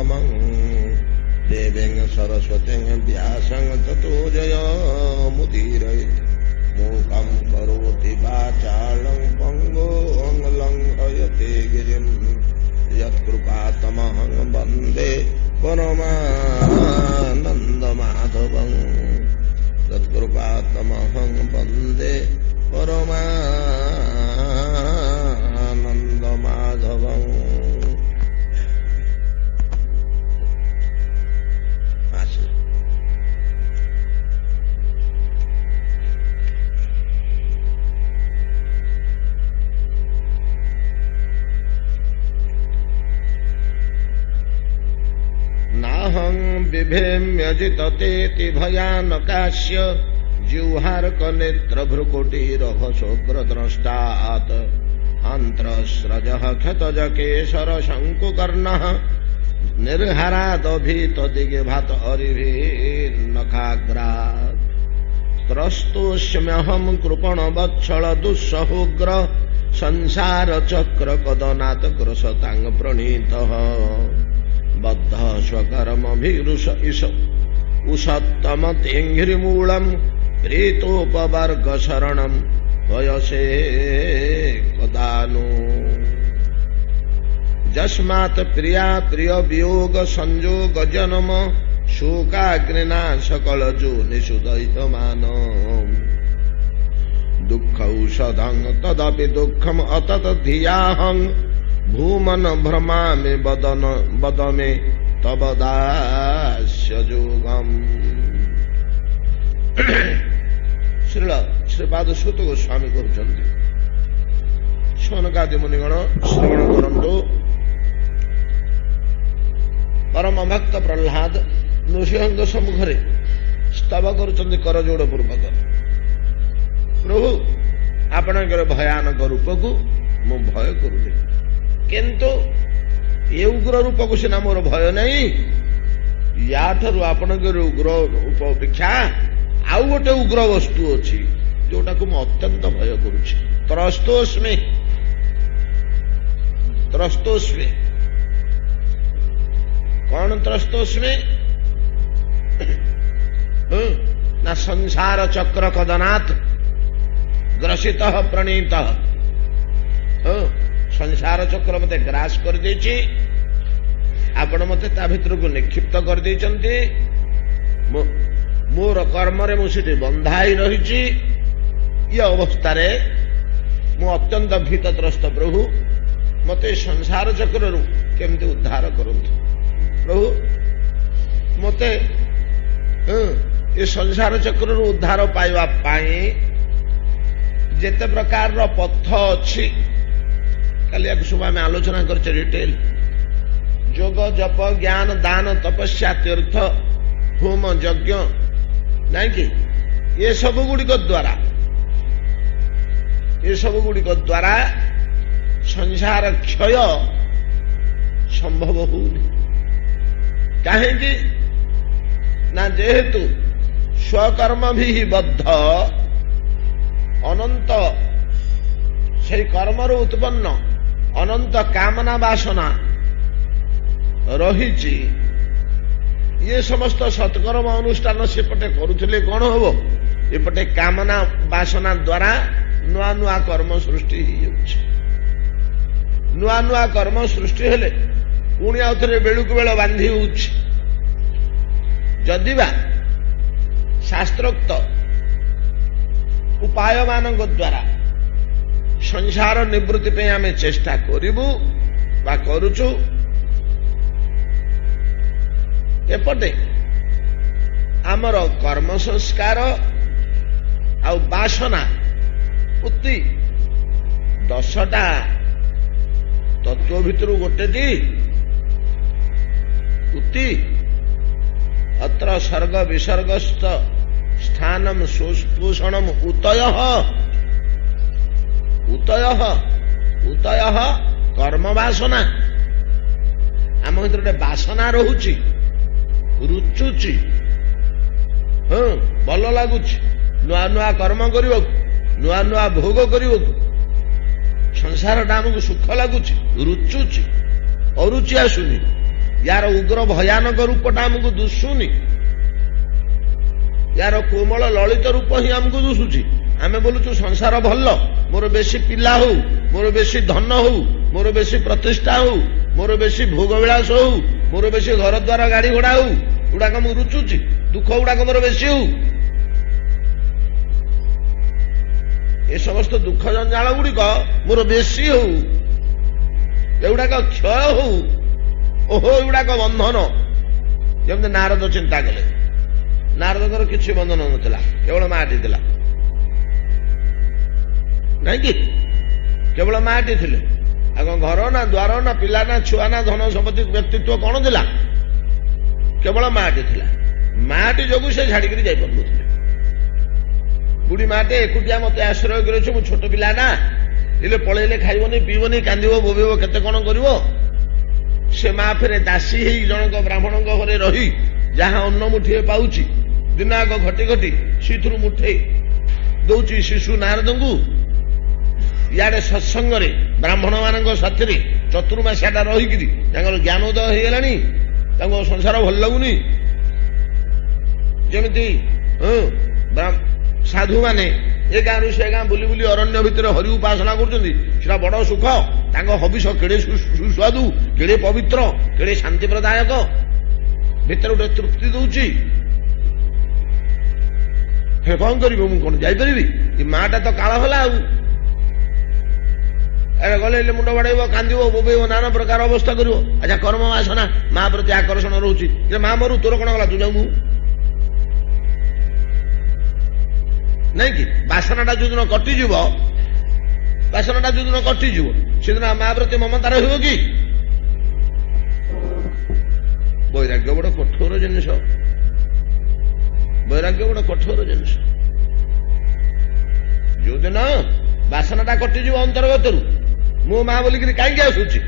नरोत्तमं देवीं सरस्वतीं व्यासं ततो जयमुदीरयेत् मूकं करोति वाचालं पङ्गुं लङ्घयते गिरिं यत्कृपातमहं वन्दे परमानन्दमाधवं यत्कृपातमहं वन्दे परमानन्दमाधवं। नाहं बिभेम्यजिततेति भयानकास्य जिह्वार्कनेत्रभ्रुकुटीरभसोग्रद्रष्टात् अन्त्रस्रजः क्षतजकेशरशङ्कुकर्णः निर्हरादभीतदिग्भात अरिभिर्नखाग्रात् त्रस्तोऽस्म्यहं कृपणवत्सलदुःसहोग्र संसारचक्रकदनात् ग्रसतां प्रणीतः बद्ध स्वकर्मभिरुष इष उषत्तमतेङ्घ्रिमूलं प्रीतोपवर्गशरणं वयसे कदानु जस्मात् प्रिया प्रिय वियोग संयोग जन्म शोकाग्निना सकलजोनिषु दह्यमान दुःखौषधं तदपि दुःखम् अततधियाहं भूमन भ्रमामि बद मे तब दास्य जोगम। श्रीपाद सुत गोस्वामी कहते शौनकादि मुनिगण श्रवण करंतु। परम भक्त प्रह्लाद नृसिंह सम्मुखरे स्तव करुचंदी करजोड़ पूर्वक, प्रभु आपणकर भयानक रूप को मु भय करुनी, किंतु ये उग्र रूप को सीना मोर भय नहीं, या ठारू आपणकर उग्र रूप अपेक्षा आउ गोटे उग्र वस्तु अच्छी जोटा को अत्यंत भय करुछि। त्रस्तोस्मि त्रस्तोस्मि कौन त्रस्तोस्मि ना संसार चक्र कदनात् ग्रसितः प्रणीतः। संसार चक्र मते ग्रास कर देछि, आपण मते ता भितर को निक्षिप्त कर देछन्ति, मोर कर्म रे मुसिटी बंधाई रहिछि। ये अवस्था रे मु अत्यंत भीतत्रस्त। प्रभु मते संसार चक्र रु केमते उद्धार करंतु। प्रभु मते ये संसार चक्र रु उद्धार पाइबा पाई जेते प्रकार रो पथ अछि कल सुबह में आलोचना कर डिटेल जोग जप ज्ञान दान तपस्या तीर्थ होम यज्ञ नहीं कि ये सब गुड़िक द्वारा संसार क्षय संभव होनी। कहीं ना जेहेतु स्वकर्म भी बद्ध अनंत से कर्मर उत्पन्न अनंत कामना वासना रही। ये समस्त सत्कर्म अनुष्ठान सेपटे करुले कौन हम एपटे कामना वासना द्वारा नुआ नुआ कर्म सृष्टि नुआ नुआ कर्म सृष्टि हेले पुणी आउ थे बेलुक बेल बांधी जदि बा शास्त्रोक्त उपाय मान द्वारा संसार निवृत्ति पे आमे चेष्टा करिबु बा करूछु, एपटे आमर कर्म संस्कार आ वासना उति 10टा तत्व भितर गोटे दी उति अत्र सर्ग विसर्गस्थ स्थानम पोषणम उतयः उतयः उतयः कर्म वासना। आम भीतर गोटे वासना रहुछि, रुचुछि, भल लगुछि नुआ नुआ कर्म करबो, नुआ नुआ भोग करबो, संसार टा आमको सुख लगुछि, रुचुछि, अरुचि आसुनी। यार उग्र भयानक रूपटा आमको दुशुनी यार कोमल ललित रूप ही आमको दुशुची आमे बोलुचु संसार भल मोर बेसी पिला हो मोर बेसी धन हो मोर बेसी प्रतिष्ठा हो मोर बेसी भोग विलास हो मोर बेसी घर द्वार गाड़ी घोड़ा हो गुड़ाक मु रुचुची दुख गुड़ाक मोर बेसी हो ए समस्त दुख जंजाल गुड़िक मोर बेसी हो एगुड़ाक क्षय हो ओहो एगुड़ाक बंधन जमी नारद चिंता कले नारदर किसी बंधन नथिला केवल माटी थिला नहीं कि केवल माटी थिले आग घर ना द्वार ना पिला ना छुआ ना धन संपत्ति व्यक्तित्व कौन थिला केवल माटी थिला माटी जोगु से झाड़िक जाई पारुनथिले बुढ़ी माटे एकुटिया मते आश्रय करे मु छोट पिला ना इले पळेले खाइबनी पीबनी कांदिबो बोबेबो केते कोन करिवो से मा फेरे दासी हेई जनक ब्राह्मणक घरे रही जहां अन्न मुठिए पाउची दिनाक घटी घटी सीथुरु मुठे दौची शिशु नारदंगु याडे सत्संग रे ब्राह्मण मानक साथी चतुर्मास्याटा रहीकिरी तांकर ज्ञानोदय हो गलानी तांको संसार भल लगुनी जेमिति साधु माने ए गाँव से गाँ बुली बुली अरण्य भितर हरि उपासना कर बड़ सुख हबिष केड़े सुस्वादु केड़े पवित्र केड़े शांति प्रदायक भितर गोटे तृप्ति दौची कौन करी कौन जापरि माटा तो काल होला गले मुंड बाड़ेब कांदब बोबेब नाना प्रकार अवस्था कर अच्छा कर्म वासना माँ प्रति आकर्षण रोचे माँ मरु तोर कौन गला तू जाऊ नहीं कि बासनाटा जो दिन कटिजीव बासनाटा जो दिन कटिजीव से दिन माँ प्रति ममता रही कि वैराग्य बड़ कठोर जिनिस वैराग्य बड़ कठोर जिनिस जो दिन बासनाटा कटिजीव अंतर्गत मो माँ बोलिक कहीं आसूची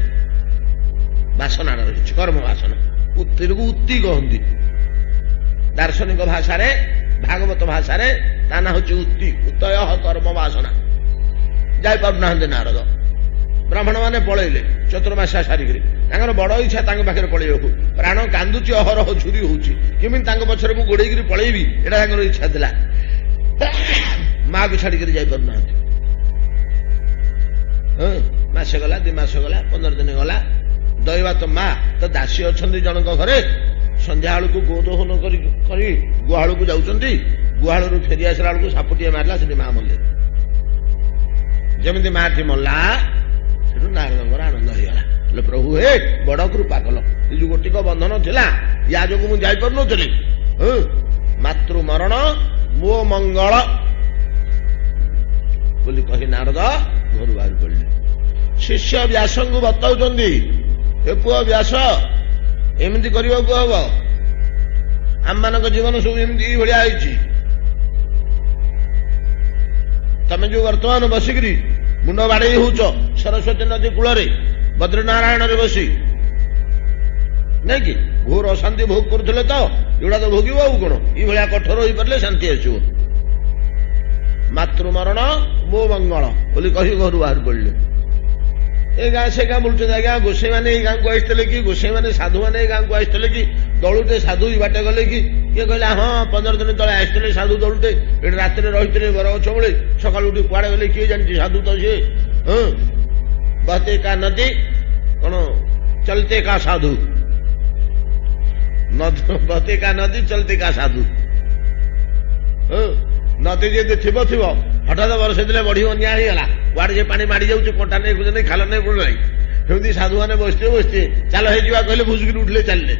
बासना रही कर्म बासना उत्ती कहती दार्शनिक भाषा भागवत भाषा ता ना हूँ उत्ती उत्तय कर्म वासना जापना नारद ब्राह्मण मैंने पलैले चतुर्मासा सारिक बड़ इच्छा पाखे पलैक प्राण कांदुची अहरह झुरी होची केमी पछरे मुझे गोड़े पलैबी एटा इच्छा था माँ को छाड़िक जापना मासे गला 2 मास गला 15 दिन गला दैवा तो माँ तो दासी अच्छा जनक घरे संध्या को गोदोहन कर गुहाल को जाऊँगी गुहाल फेरी आसला बेलू सापुटे मारला से माँ मल्ले जमी माटी मल्ला से नारद आनंद होगा प्रभु हे बड़ कृपा कल ये जो गोटिक बंधन थिला या जो मुझे जापरि मातृ मरण मो मंगल बोली कही नारद घर बाहर पड़े शिष्य व्यास को बताऊं ए पुआ व्यास एमती करने को हम आम मान जीवन सब एमती भाया तमें जो वर्तमान बसिकी मुंड बाड़े होच सरस्वती नदी कूल बद्रीनारायण बसी नहीं कि घोर अशांति भोग करुले तो एगुड़ा तो भोग कौन ये कठोर हो पारे शांति आसो मातृमरण मो मंगल बोली कही घर बाहर पड़े ए गाँ से गाँ बुलते आज्ञा गोसाई मैंने गाँ को आसते कि गोसाई मैंने साधु मैंने गाँ को आसते कि दलुटे साधु बाटे गले कि किए कहला हाँ 15 दिन तले आसते साधु दलुटे ये रात रही बरगछ मूले सका उठी कुआड़े गले किए जानी साधु तो सी बहते का नदी कौन चलते का साधु बहते का नदी चलते का साधु नदी जी थी हठात वर्ष दिले बढ़ी निआ गला कुआड़े जे पानी माड़ी जाऊँ कंटा नहीं खोज नहीं खाल नहीं बुड़ नहीं सेमती साधु मैंने बसते बसते चल हो कहले भुसुकी उठले चलने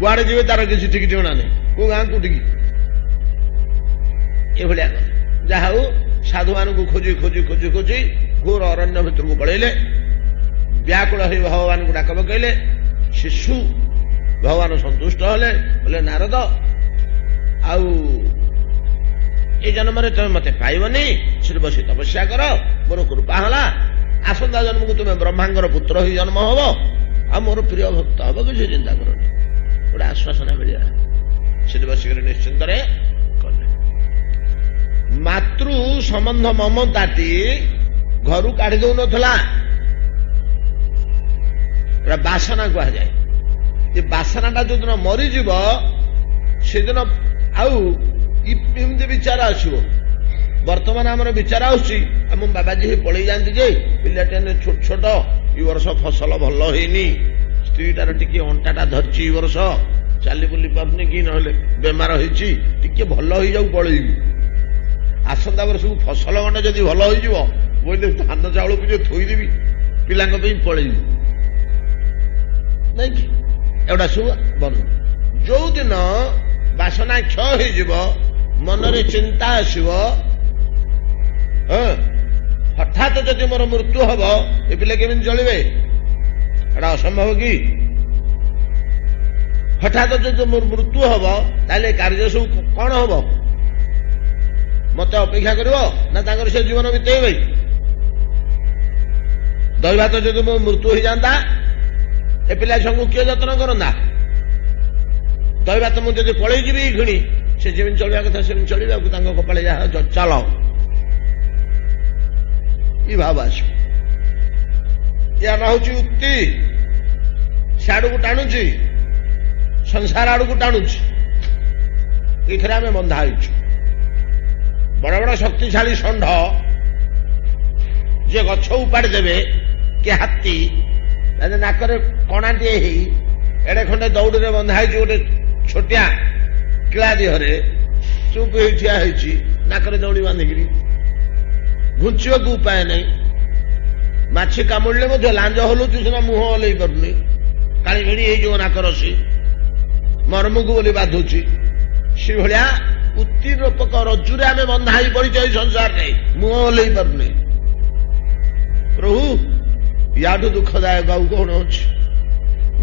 कुआड़े जी तार किसी ठीक ठिका नहीं को गाँ कोटिकी ये जहा साधु मान को खोजी खोजी खोजी खोजी घोर अरण्य भितर को पड़ेले व्याकुल हो भगवान को डाक पकड़े शिशु भगवान संतुष्ट हेले बोले नारद आउ ये जन्म तुम मत पाइबनी से बसी तपस्या कर मोर कृपा है आसंता जन्म को तुम्हें ब्रह्मांगर पुत्र ही जन्म हम आ मोर प्रिय भक्त हम किसी चिंता करनी गोटे आश्वासना मिलला से बसिक निश्चिंत कले मातृ संबंध ममताटी घर काढ़ी दौ ना बासना कह जाए ଏ ବାସନାଟା ଯୋଉଦିନ ମରିଯିବ ସେଦିନ ଆଉ ଏମିତି ବିଚାର ଆସିବ। ବର୍ତ୍ତମାନ ଆମର ବିଚାର ଆସୁଛି ଆମ ବାବାଜୀ ପଳେଇ ଯାଆନ୍ତି ଯେ ପିଲାଟେ ଛୋଟ ଛୋଟ ଏ ବର୍ଷ ଫସଲ ଭଲ ହେଇନି, ସ୍ତ୍ରୀଟାର ଟିକେ ଅଣ୍ଟାଟା ଧରିଛି ଏ ବର୍ଷ, ଚାଲି ବୁଲି ପାରୁନି କି ନହେଲେ ବେମାର ହେଇଛି, ଟିକେ ଭଲ ହେଇଯାଉ ପଳେଇବୁ। ଆସନ୍ତା ବର୍ଷକୁ ଫସଲ ଗଣ୍ଡେ ଯଦି ଭଲ ହେଇଯିବ ବୋଇଲେ ଧାନ ଚାଉଳକୁ ଯେ ଥୋଇଦେବି ପିଲାଙ୍କ ପାଇଁ ପଳେଇବି ନାଇଁ କି? ଏଗୁଡ଼ା ସବୁ ବନ୍ଦ। ଯୋଉଦିନ ବାସନା କ୍ଷୟ ହେଇଯିବ, ମନରେ ଚିନ୍ତା ଆସିବ, ହଠାତ୍ ଯଦି ମୋର ମୃତ୍ୟୁ ହବ ଏ ପିଲା କେମିତି ଚଳିବେ? ଏଟା ଅସମ୍ଭବ କି? ହଠାତ୍ ଯଦି ମୋର ମୃତ୍ୟୁ ହବ ତାହେଲେ କାର୍ଯ୍ୟ ସବୁ କଣ ହବ? ମତେ ଅପେକ୍ଷା କରିବ ନା ତାଙ୍କର ସେ ଜୀବନ ବିତେଇବେ? ଦୈବାତ ଯଦି ମୋ ମୃତ୍ୟୁ ହେଇଯାନ୍ତା ଏ ପିଲା ଛୁଆଙ୍କୁ କିଏ ଯତ୍ନ କରନ୍ତା? ଦୈବାତ ମୁଁ ଯଦି ପଳେଇ ଯିବି ଘିଣି, ସେ ଯେମିତି ଚଳିବା କଥା ସେମିତି ଚଳିବାକୁ ତାଙ୍କ କପାଳେ ଯାହା ଚାଲ ଇ ଭାବ ଆସିବ। ଏହା ନ ହଉଛି ଉକ୍ତି, ସିଆଡକୁ ଟାଣୁଛି, ସଂସାର ଆଡକୁ ଟାଣୁଛି। ଏଇଥିରେ ଆମେ ବନ୍ଧା ହେଇଛୁ। ବଡ ବଡ ଶକ୍ତିଶାଳୀ ଷଣ୍ଢ ଯିଏ ଗଛ ଉପାଡ଼ି ଦେବେ, କି ହାତୀ ନାକରେ କଣାଟିଏ ହେଇ ଏଡେ ଖଣ୍ଡେ ଦୌଡ଼ିରେ ବନ୍ଧା ହେଇଛି ଗୋଟେ ଛୋଟିଆ କିଳା ଦେହରେ, ଚୁପ୍ ହେଇ ଠିଆ ହେଇଛି, ନାକରେ ଦୌଡ଼ି ବାନ୍ଧିକିରି, ଘୁଞ୍ଚିବାକୁ ଉପାୟ ନାହିଁ। ମାଛି କାମୁଡ଼ିଲେ ମଧ୍ୟ ଲାଞ୍ଜ ହଲୁଛି ସିନା ମୁହଁ ହଲେଇ ପାରୁନି, କାଳି ଭିଡ଼ି ହେଇଯିବ ନାକ ରସି, ମର୍ମକୁ ବୋଲି ବାଧୁଛି। ସେଭଳିଆ ଉତ୍ତିରୂପକ ରଜ୍ଜୁରେ ଆମେ ବନ୍ଧା ହେଇ ପଡ଼ିଛେ ଏଇ ସଂସାରରେ, ମୁହଁ ହଲେଇ ପାରୁନି। ପ୍ରଭୁ ୟାଠୁ ଦୁଃଖଦାୟକ ଆଉ କଣ ଅଛି?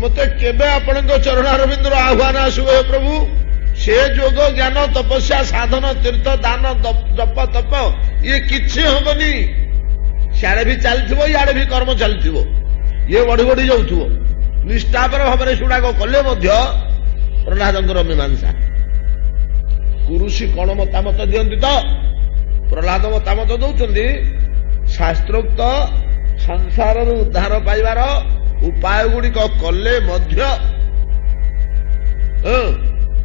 ମତେ କେବେ ଆପଣଙ୍କ ଚରଣାରବିନ୍ଦର ଆହ୍ୱାନ ଆସିବ ହେ ପ୍ରଭୁ? ସେ ଯୋଗ ଜ୍ଞାନ ତପସ୍ୟା ସାଧନ ତୀର୍ଥ ଦାନ ଜପ ତପ ଇଏ କିଛି ହବନି। ସିଆଡେ ବି ଚାଲିଥିବ, ଇଆଡେ ବି କର୍ମ ଚାଲିଥିବ, ଇଏ ବଢି ବଢି ଯାଉଥିବ। ନିଷ୍ଠାପର ଭାବରେ ସେଗୁଡାକ କଲେ ମଧ୍ୟ ପ୍ରହ୍ଲାଦଙ୍କର ମୀମାଂସା। କୁରୁଷି କଣ ମତାମତ ଦିଅନ୍ତି ତ? ପ୍ରହ୍ଲାଦ ମତାମତ ଦଉଛନ୍ତି ଶାସ୍ତ୍ରୋକ୍ତ ସଂସାରରୁ ଉଦ୍ଧାର ପାଇବାର ଉପାୟ ଗୁଡିକ କଲେ ମଧ୍ୟ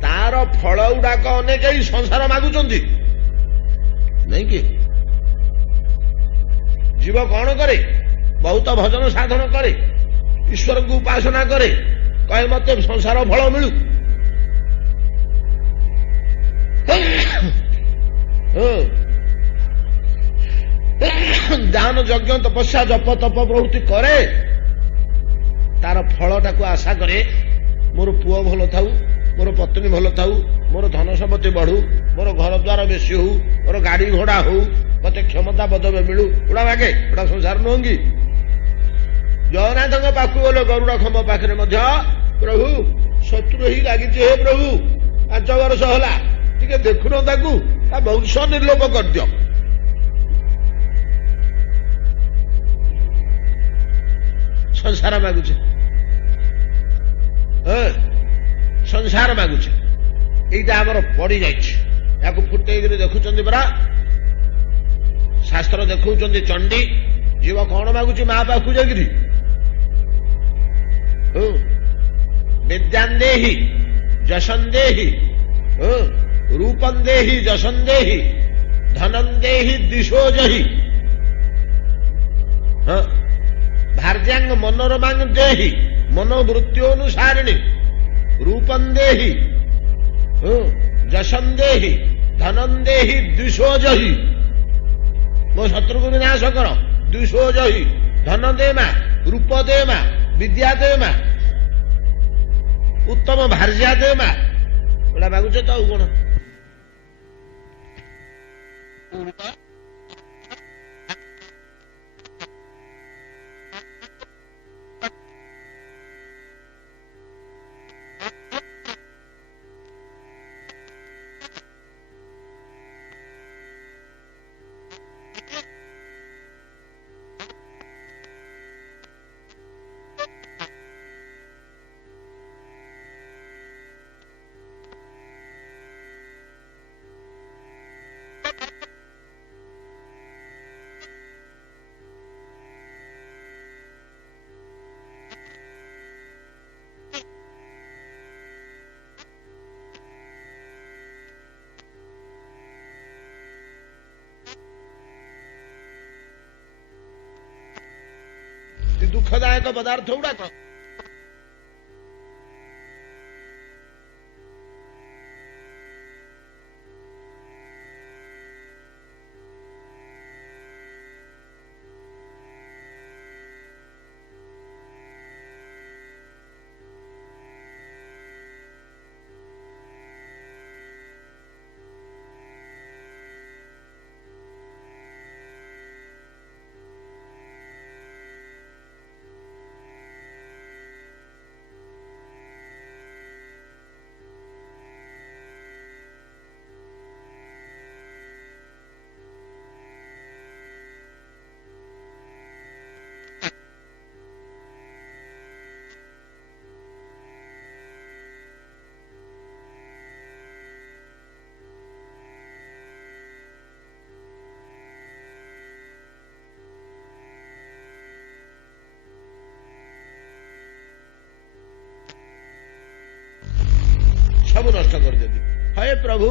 ତାର ଫଳ ଗୁଡାକ ଅନେକ ଏଇ ସଂସାର ମାଗୁଛନ୍ତି ନାଇଁ କି? ଜୀବ କଣ କରେ? ବହୁତ ଭଜନ ସାଧନ କରେ, ଈଶ୍ୱରଙ୍କୁ ଉପାସନା କରେ, କହେ ମତେ ସଂସାର ଫଳ ମିଳୁ। ଦାନ ଯଜ୍ଞ ତପସ୍ୟା ଜପ ତପ ପ୍ରଭୃତି କରେ, ତାର ଫଳଟାକୁ ଆଶା କରେ, ମୋର ପୁଅ ଭଲ ଥାଉ, ମୋର ପତ୍ନୀ ଭଲ ଥାଉ, ମୋର ଧନ ସମ୍ପତ୍ତି ବଢୁ, ମୋର ଘର ଦ୍ୱାର ବେଶୀ ହଉ, ମୋର ଗାଡି ଘୋଡା ହଉ, ମତେ କ୍ଷମତା ପଦବୀ ମିଳୁ। ଏଗୁଡା ମାଗେ, ଏଗୁଡା ସଂସାର ନୁହଁ କି? ଜଗନ୍ନାଥଙ୍କ ପାଖକୁ ଗଲେ ଗରୁଡ ଖମ୍ବ ପାଖରେ ମଧ୍ୟ ପ୍ରଭୁ ଶତ୍ରୁ ହେଇ ଲାଗିଛି, ହେ ପ୍ରଭୁ 5 ବର୍ଷ ହେଲା, ଟିକେ ଦେଖୁନ ତାକୁ, ତା ବଂଶ ନିର୍ଲୋପ କରିଦିଅ। ସଂସାର ମାଗୁଛେ, ସଂସାର ମାଗୁଛେ, ଏଇଟା ଆମର ପଡିଯାଇଛି। ୟାକୁ ଫୁଟେଇକିରି ଦେଖୁଛନ୍ତି ପରା, ଶାସ୍ତ୍ର ଦେଖଉଛନ୍ତି ଚଣ୍ଡୀ ଜୀବ କଣ ମାଗୁଛି ମା ପାଖକୁ ଯାଇକିରି? ବିଦ୍ୟାନ୍ଦେହି ଯଶନ୍ଦେହି, ରୂପନ୍ଦେହି ଯଶନ୍ଦେହି, ଧନନ୍ଦେହି ଦିଶୋଜହି, ଭାର୍ଯ୍ୟାଙ୍ଗ ମନୋରମାଙ୍ଗ ଦେହି ମନୋବୃତ୍ତ୍ୟୋନୁସାରିଣୀ, ରୂପନ୍ଦେହି ଯଶନ୍ଦେହି ଧନନ୍ଦେହି ଦ୍ୱିଷୋଜହି। ମୋ ଶତ୍ରୁକୁ ବିନାଶ କର, ଦ୍ୱିଷୋଜହି, ଧନ ଦେମା, ରୂପ ଦେମା, ବିଦ୍ୟା ଦେମା, ଉତ୍ତମ ଭାର୍ଯ୍ୟା ଦେମା। ଏଗୁଡା ମାଗୁଛ ତ ଆଉ କଣ? ଦୁଃଖଦାୟକ ପଦାର୍ଥ ଗୁଡାକ ସବୁ ନଷ୍ଟ କରିଦେବି। ହେ ପ୍ରଭୁ,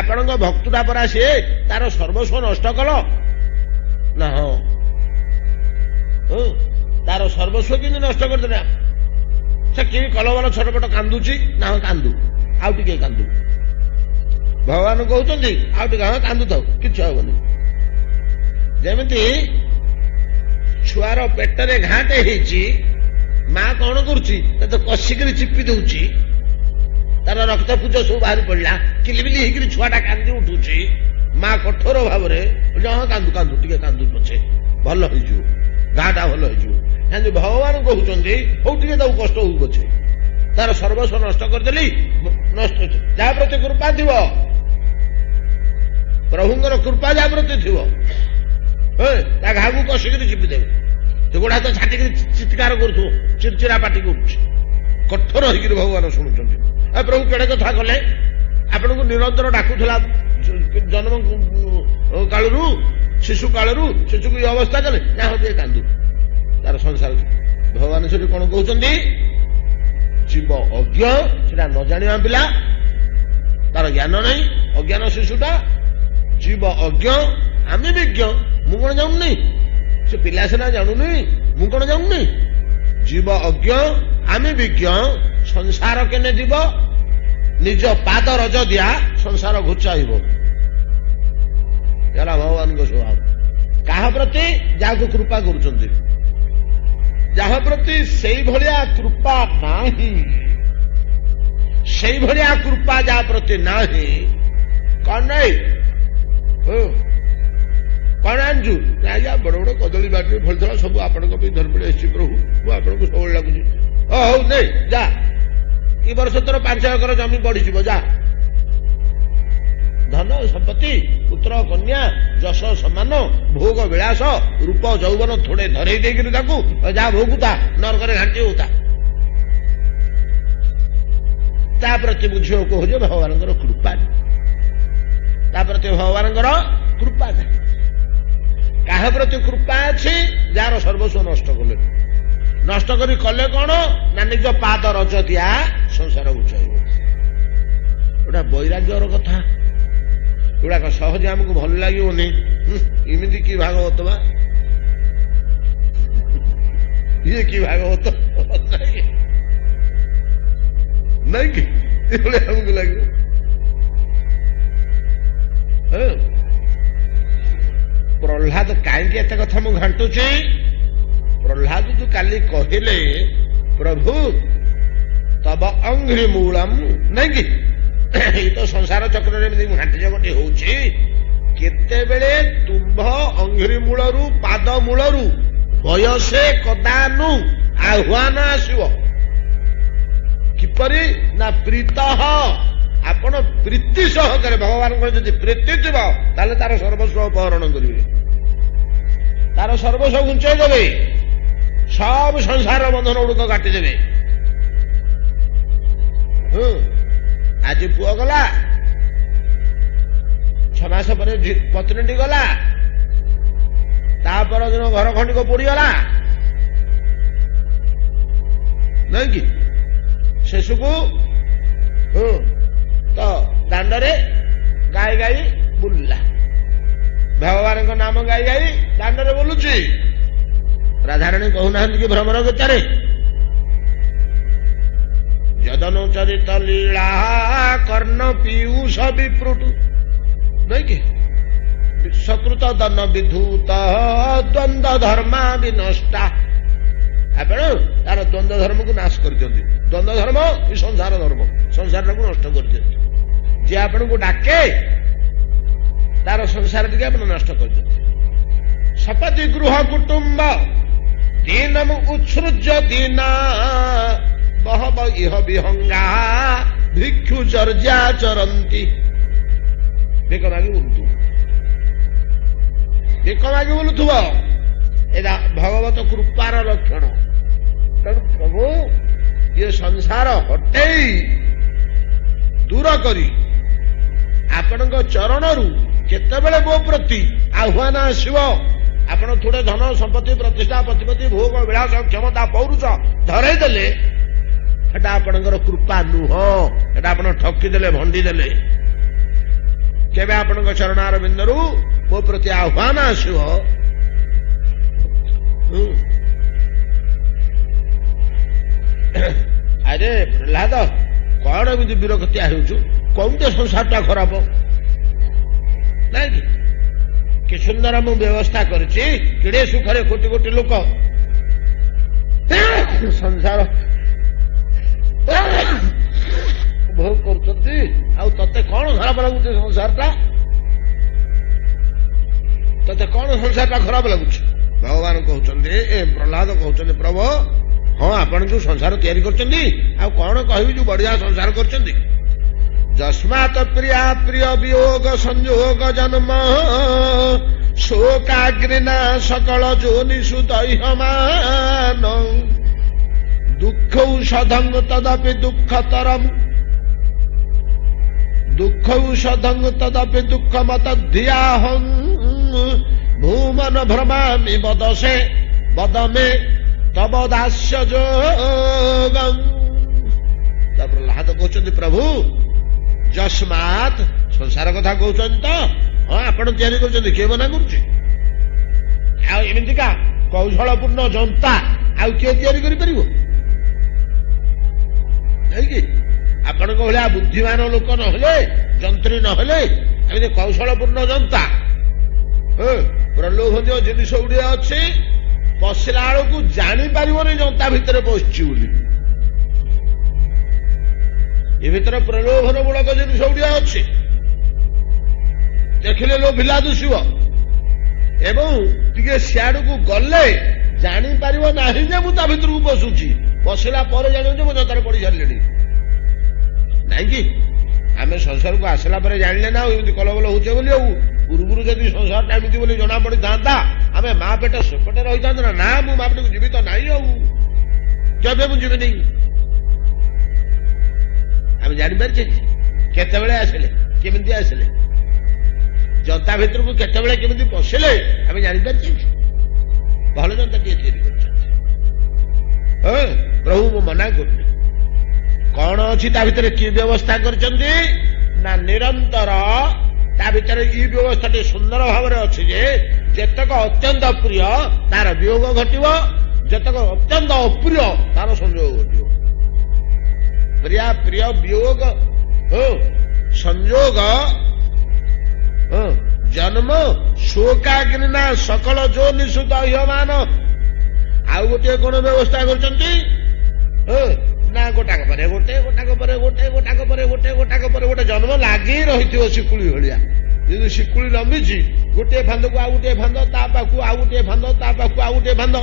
ଆପଣଙ୍କ ଭକ୍ତଟା ପରା ସିଏ, ତାର ସର୍ବସ୍ୱ ନଷ୍ଟ କଲ ନା? ହଁ, ତାର ସର୍ବସ୍ୱ କେମିତି ନଷ୍ଟ କରିଦେଲା? ସେ କି କଲବଲ ଛଟପଟ କାନ୍ଦୁଛି ନା? ହଁ କାନ୍ଦୁ, ଆଉ ଟିକେ କାନ୍ଦୁ। ଭଗବାନ କହୁଛନ୍ତି ଆଉ ଟିକେ ହଁ କାନ୍ଦୁଥାଉ, କିଛି ହବନି। ଯେମିତି ଛୁଆର ପେଟରେ ଘାଟେ ହେଇଛି, ମା କଣ କରୁଛି? ତାକୁ କଷିକିରି ଚିପି ଦଉଛି, ତାର ରକ୍ତ ପୁଜ ସବୁ ବାହାରି ପଡିଲା, କିଲିବିଲି ହେଇକିରି ଛୁଆଟା କାନ୍ଦି ଉଠୁଛି। ମା କଠୋର ଭାବରେ ହଁ କାନ୍ଦୁ କାନ୍ଦୁ, ଟିକେ କାନ୍ଦୁ ପଛେ ଭଲ ହେଇଯିବ, ଘାଟା ଭଲ ହେଇଯିବ। ସେମିତି ଭଗବାନ କହୁଛନ୍ତି ହଉ ଟିକେ ତାକୁ କଷ୍ଟ ହଉ ପଛେ, ତାର ସର୍ବସ୍ୱ ନଷ୍ଟ କରିଦେଲି। ନଷ୍ଟ ଯାହା ପ୍ରତି କୃପା ଥିବ, ପ୍ରଭୁଙ୍କର କୃପା ଯାହା ପ୍ରତି ଥିବ, ତା ଘାକୁ କଷିକିରି ଚିପି ଦେବେ। ସେ ଗୋଡା ହାତ ଛାଟିକିରି ଚିତ୍କାର କରୁଥିବ, ଚିରଚିରା ପାଟି କରୁଛି। କଠୋର ହେଇକିରି ଭଗବାନ ଶୁଣୁଛନ୍ତି। ପ୍ରଭୁ କେଡେ କଥା କଲେ, ଆପଣଙ୍କୁ ନିରନ୍ତର ଡାକୁଥିଲା ଜନ୍ମ କାଳରୁ, ଶିଶୁ କାଳରୁ, ଶିଶୁକୁ ଏ ଅବସ୍ଥା କଲେ ନା? ହଁ ଟିକେ କାନ୍ଦୁ, ତାର ସଂସାର। ଭଗବାନ ସେଠି କଣ କହୁଛନ୍ତି? ଜୀବ ଅଜ୍ଞ, ସେଟା ନ ଜାଣିବା ପିଲା, ତାର ଜ୍ଞାନ ନାହିଁ, ଅଜ୍ଞାନ ଶିଶୁଟା। ଜୀବ ଅଜ୍ଞ, ଆମେ ବିଜ୍ଞ। ମୁଁ କଣ ଜାଣୁନି? ସେ ପିଲା ସିନା ଜାଣୁନି, ମୁଁ କଣ ଜାଣୁନି? ଜୀବ ଅଜ୍ଞ, ଆମେ ବିଜ୍ଞ। ସଂସାର କେନେ ଯିବ? ନିଜ ପାଦ ରଜ ଦିଆ ସଂସାର ଘୁଚାଇବ। ଏରା ଭଗବାନଙ୍କ ସ୍ୱଭାବ। କାହା ପ୍ରତି? ଯାହାକୁ କୃପା କରୁଛନ୍ତି। ଯାହା ପ୍ରତି ସେଇଭଳିଆ କୃପା ନାହିଁ, ସେଇଭଳିଆ କୃପା ଯାହା ପ୍ରତି ନାହିଁ, କଣ ନାଇଁ? କଣ ଆଣିଛୁ? ଆଜ୍ଞା ବଡ ବଡ କଦଳୀ ବାଟିରେ ଫଳିଥିଲା, ସବୁ ଆପଣଙ୍କ ପାଇଁ ଧରିପଡ଼ି ଆସିଛି ପ୍ରଭୁ, ମୁଁ ଆପଣଙ୍କୁ ସବୁବେଳେ ଲାଗୁଛି। ହଉ ନେଇ ଯା, ଏ ବର୍ଷ ତୋର 5 ଏକର ଜମି ବଢିଯିବ, ଯା। ଧନ ସମ୍ପତ୍ତି, ପୁତ୍ର କନ୍ୟା, ଯଶ ସମ୍ମାନ, ଭୋଗ ବିଳାସ, ରୂପ ଯୌବନ ଥୋଡେ ଧରେଇ ଦେଇକିରି ତାକୁ ଯା ଭୋଗୁତା, ନରକରେ ଘାଣ୍ଟି ହଉତା। ତା ପ୍ରତି ବୁଝିବାକୁ କହୁଛି ଭଗବାନଙ୍କର କୃପା, ତା ପ୍ରତି ଭଗବାନଙ୍କର କୃପା ନାହିଁ। କାହା ପ୍ରତି କୃପା ଅଛି? ଯାହାର ସର୍ବସ୍ୱ ନଷ୍ଟ କଲେ। ନଷ୍ଟ କରି କଲେ କଣ ନା? ନିଜ ପାଦ ରଜ ଦିଆ ସଂସାର ଘୁଚାଇବ। ଏଗୁଡା ବୈରାଗ୍ୟର କଥା, ଏଗୁଡାକ ସହଜେ ଆମକୁ ଭଲ ଲାଗିବନି। ଏମିତି କି ଭାଗବତ ବା, ଇଏ କି ଭାଗବତ ନାଇଁ କି? ଏଭଳିଆ ଆମକୁ ଲାଗିବ। ପ୍ରହ୍ଲାଦ କାହିଁକି ଏତେ କଥା ମୁଁ ଘାଣ୍ଟୁଛି? ପ୍ରହ୍ଲାଦ ତୁ କାଲି କହିଲେ ପ୍ରଭୁ ତବ ଅଙ୍ଘ୍ରି ମୂଳମ୍, ନାଇଁ କି? ଏଇ ତ ସଂସାର ଚକ୍ରରେ ଏମିତି ଘାଣ୍ଟି ଜଗଟି ହଉଛି। କେତେବେଳେ ତୁମ୍ଭ ଅଙ୍ଘ୍ରି ମୂଳରୁ, ପାଦ ମୂଳରୁ ବୟସେ କଦାନୁ ଆହ୍ୱାନ ଆସିବ। କିପରି ନା? ପ୍ରୀତ, ଆପଣ ପ୍ରୀତି ସହକାରେ, ଭଗବାନଙ୍କର ଯଦି ପ୍ରୀତି ଥିବ ତାହେଲେ ତାର ସର୍ବସ୍ୱ ଅପହରଣ କରିବେ, ତାର ସର୍ବସ୍ୱ ଘୁଞ୍ଚେଇ ଦେବେ, ସବୁ ସଂସାର ବନ୍ଧନ ଗୁଡିକ କାଟିଦେବେ। ଆଜି ପୁଅ ଗଲା, 6 ମାସ ପରେ ପତ୍ନୀଟି ଗଲା, ତା ପରଦିନ ଘର ଖଣ୍ଡିକ ପୋଡିଗଲା, ନାଇଁ କି? ଶେଷକୁ ତ ଦାଣ୍ଡରେ ଗାଇ ଗାଇ ବୁଲିଲା, ଭଗବାନଙ୍କ ନାମ ଗାଇ ଗାଇ ଦାଣ୍ଡରେ ବୁଲୁଛି। ରାଧାରାଣୀ କହୁନାହାନ୍ତି କି ଭ୍ରମର ଗୀତାରେ ଯଦନୁଚରିତ ଲୀଳା କର୍ଣ୍ଣ ପୀୟୁଷ ବିପୃଟୁ ନାଇଁ କି ସକୃତ ଦନ ବିଧୂତ ଦ୍ୱନ୍ଦ ଧର୍ମା ବିନଷ୍ଟା। ଆପଣ ତାର ଦ୍ୱନ୍ଦ ଧର୍ମକୁ ନାଶ କରିଦିଅନ୍ତି। ଦ୍ୱନ୍ଦ ଧର୍ମ ଏ ସଂସାର ଧର୍ମ, ସଂସାରଟାକୁ ନଷ୍ଟ କରିଦିଅନ୍ତି। ଯିଏ ଆପଣଙ୍କୁ ଡାକେ ତାର ସଂସାର ଟିକେ ଆପଣ ନଷ୍ଟ କରିଦିଅନ୍ତି। ସପତି ଗୃହ କୁଟୁମ୍ବ ଦୀନମ ଉତ୍ସୃଜ୍ୟ ଦୀନା ବହବ ଇହ ବିହଙ୍ଗା ଭିକ୍ଷୁ ଚର୍ଯ୍ୟାଚରନ୍ତି। ବେକ ମାଗି ବୁଲୁଥିବ, ବେକ ମାଗି ବୁଲୁଥିବ, ଏଟା ଭଗବତ କୃପାର ଲକ୍ଷଣ। ତେଣୁ ପ୍ରଭୁ ଇଏ ସଂସାର ହଟେଇ ଦୂର କରି ଆପଣଙ୍କ ଚରଣରୁ କେତେବେଳେ ମୋ ପ୍ରତି ଆହ୍ୱାନ ଆସିବ, ଆପଣ ଥୋଡ଼େ ଧନ ସମ୍ପତ୍ତି ପ୍ରତିଷ୍ଠା ପ୍ରତିପତ୍ତି ଭୋଗ ବିଳାସ କ୍ଷମତା ପୌରୁଷ ଧରେଇ ଦେଲେ ସେଟା ଆପଣଙ୍କର କୃପା ନୁହଁ, ସେଟା ଆପଣ ଠକିଦେଲେ, ଭଣ୍ଡି ଦେଲେ। କେବେ ଆପଣଙ୍କ ଚରଣାର ବିନ୍ଦରୁ ମୋ ପ୍ରତି ଆହ୍ୱାନ ଆସିବ, ଆରେ ପ୍ରହ୍ଲାଦ କଣ ଏମିତି ବିରକ୍ତିଆ ହେଉଛୁ, କୋଉଠି ସଂସାରଟା ଖରାପ ନାଇଁ କି ସୁନ୍ଦର ମୁଁ ବ୍ୟବସ୍ଥା କରିଛି, କେଡ଼େ ସୁଖରେ କୋଟି କୋଟି ଲୋକ ସଂସାର ଭୋଗ କରୁଛନ୍ତି, ଆଉ ତତେ କଣ ଖରାପ ଲାଗୁଛି ସଂସାରଟା? ତତେ କଣ ସଂସାରଟା ଖରାପ ଲାଗୁଛି? ଭଗବାନ କହୁଛନ୍ତି, ଏ ପ୍ରହ୍ଲାଦ କହୁଛନ୍ତି, ପ୍ରଭୁ ହଁ ଆପଣ ଯୋଉ ସଂସାର ତିଆରି କରିଛନ୍ତି, ଆଉ କଣ କହିବି ଯୋଉ ବଢିଆ ସଂସାର କରିଛନ୍ତି। ଯସ୍ମାତ୍ ପ୍ରିୟା ପ୍ରିୟ ବିୟୋଗ ସଂଯୋଗ ଜନ୍ମ ଶୋକାଗ୍ନିନା ସକଳ ଯୋନିଷୁ ଦୈହମାନ ଦୁଃଖୌଷଧଂ ତଦପି ଦୁଃଖତରଂ ଦୁଃଖୌଷଧଂ ତଦପି ଦୁଃଖମତଧ୍ୟାହଂ ଭୂମନ ଭ୍ରମାମି ବଦସେ ବଦମେ ତବ ଦାସ୍ୟ ଯୋଗଂ। ତା ପ୍ରହ୍ଲାଦ କହୁଛନ୍ତି, ପ୍ରଭୁ ଯସ୍ମାତ୍ ସଂସାର କଥା କହୁଛନ୍ତି ତ? ହଁ ଆପଣ ତିଆରି କରୁଛନ୍ତି, କିଏ ମନା କରୁଛି? ଆଉ ଏମିତିକା କୌଶଳପୂର୍ଣ୍ଣ ଯନ୍ତା ଆଉ କିଏ ତିଆରି କରିପାରିବ? ନାଇଁକି ଆପଣଙ୍କ ଭଳିଆ ବୁଦ୍ଧିମାନ ଲୋକ ନହେଲେ, ଯନ୍ତ୍ରୀ ନହେଲେ, ଏମିତି କୌଶଳପୂର୍ଣ୍ଣ ଯନ୍ତା ପ୍ରଲୋଭନୀୟ ଜିନିଷ ଗୁଡ଼ିଏ ଅଛି, ପଶିଲା ବେଳକୁ ଜାଣିପାରିବନି ଯନ୍ତା ଭିତରେ ପଶିଛି ବୋଲି। ଏ ଭିତରେ ପ୍ରଲୋଭନ ମୂଳକ ଜିନିଷ ଗୁଡ଼ିଏ ଅଛି, ଦେଖିଲେ ଲୋଭିଲା ଦୁଷିବ, ଏବଂ ଟିକେ ସିଆଡକୁ ଗଲେ ଜାଣିପାରିବ ନାହିଁ ଯେ ମୁଁ ତା ଭିତରକୁ ପଶୁଛି, ପଶିଲା ପରେ ଜାଣିବ ଯେ ମୁଁ ଯନ୍ତାରେ ପଡି ସାରିଲିଣି। ନାଇଁକି ଆମେ ସଂସାରକୁ ଆସିଲା ପରେ ଜାଣିଲେ ନା ଏମିତି କଲବଲ ହଉଛେ ବୋଲି। ଆଉ ପୂର୍ବରୁ ଯଦି ସଂସାରଟା ଏମିତି ବୋଲି ଜଣା ପଡିଥାନ୍ତା, ଆମେ ମା ପେଟ ସେପଟେ ରହିଥାନ୍ତେ ନା। ନା ମୁଁ ମା ପେଟକୁ ଯିବି ତ ନାହିଁ, ଆଉ କେବେ ମୁଁ ଯିବିନି। ଆମେ ଜାଣିପାରିଛେ କେତେବେଳେ ଆସିଲେ, କେମିତି ଆସିଲେ, ଯନ୍ତା ଭିତରକୁ କେତେବେଳେ କେମିତି ପଶିଲେ ଆମେ ଜାଣିପାରିଛେ। ଭଲ ଯନ୍ତା ଟିଏ ତିଆରି କରିଛନ୍ତି। ପ୍ରଭୁ ମୁଁ ମନା କରୁନି। କଣ ଅଛି ତା ଭିତରେ, କି ବ୍ୟବସ୍ଥା କରିଛନ୍ତି ନା ନିରନ୍ତର ତା ଭିତରେ ଇ ବ୍ୟବସ୍ଥାଟି ସୁନ୍ଦର ଭାବରେ ଅଛି ଯେ ଯେତକ ଅତ୍ୟନ୍ତ ପ୍ରିୟ ତାର ବିୟୋଗ ଘଟିବ, ଯେତକ ଅତ୍ୟନ୍ତ ଅପ୍ରିୟ ତାର ସଂଯୋଗ ଘଟିବ। ପ୍ରିୟା ପ୍ରିୟ ବିୟୋଗ ସଂଯୋଗ ଜନ୍ମ ଶୋକାଗ୍ନିନା ସକଳ ଯୋନିଷୁ ଦୈହମାନ। ଆଉ ଗୋଟିଏ କଣ ବ୍ୟବସ୍ଥା କରିଛନ୍ତି ନା ଗୋଟାକ ପରେ ଗୋଟେ, ଗୋଟାକ ପରେ ଗୋଟେ, ଗୋଟାକ ପରେ ଗୋଟେ, ଗୋଟାକ ପରେ ଗୋଟେ ଜନ୍ମ ଲାଗି ରହିଥିବ ଶିକୁଳି ଭଳିଆ। ଯଦି ଶିକୁଳି ଲମ୍ବିଛି, ଗୋଟିଏ ଫାନ୍ଦକୁ ଆଉ ଗୋଟିଏ ଫାନ୍ଦ, ତା ପାଖକୁ ଆଉ ଗୋଟିଏ ଫାନ୍ଦ, ତା ପାଖକୁ ଆଉ ଗୋଟିଏ ଫାନ୍ଦ,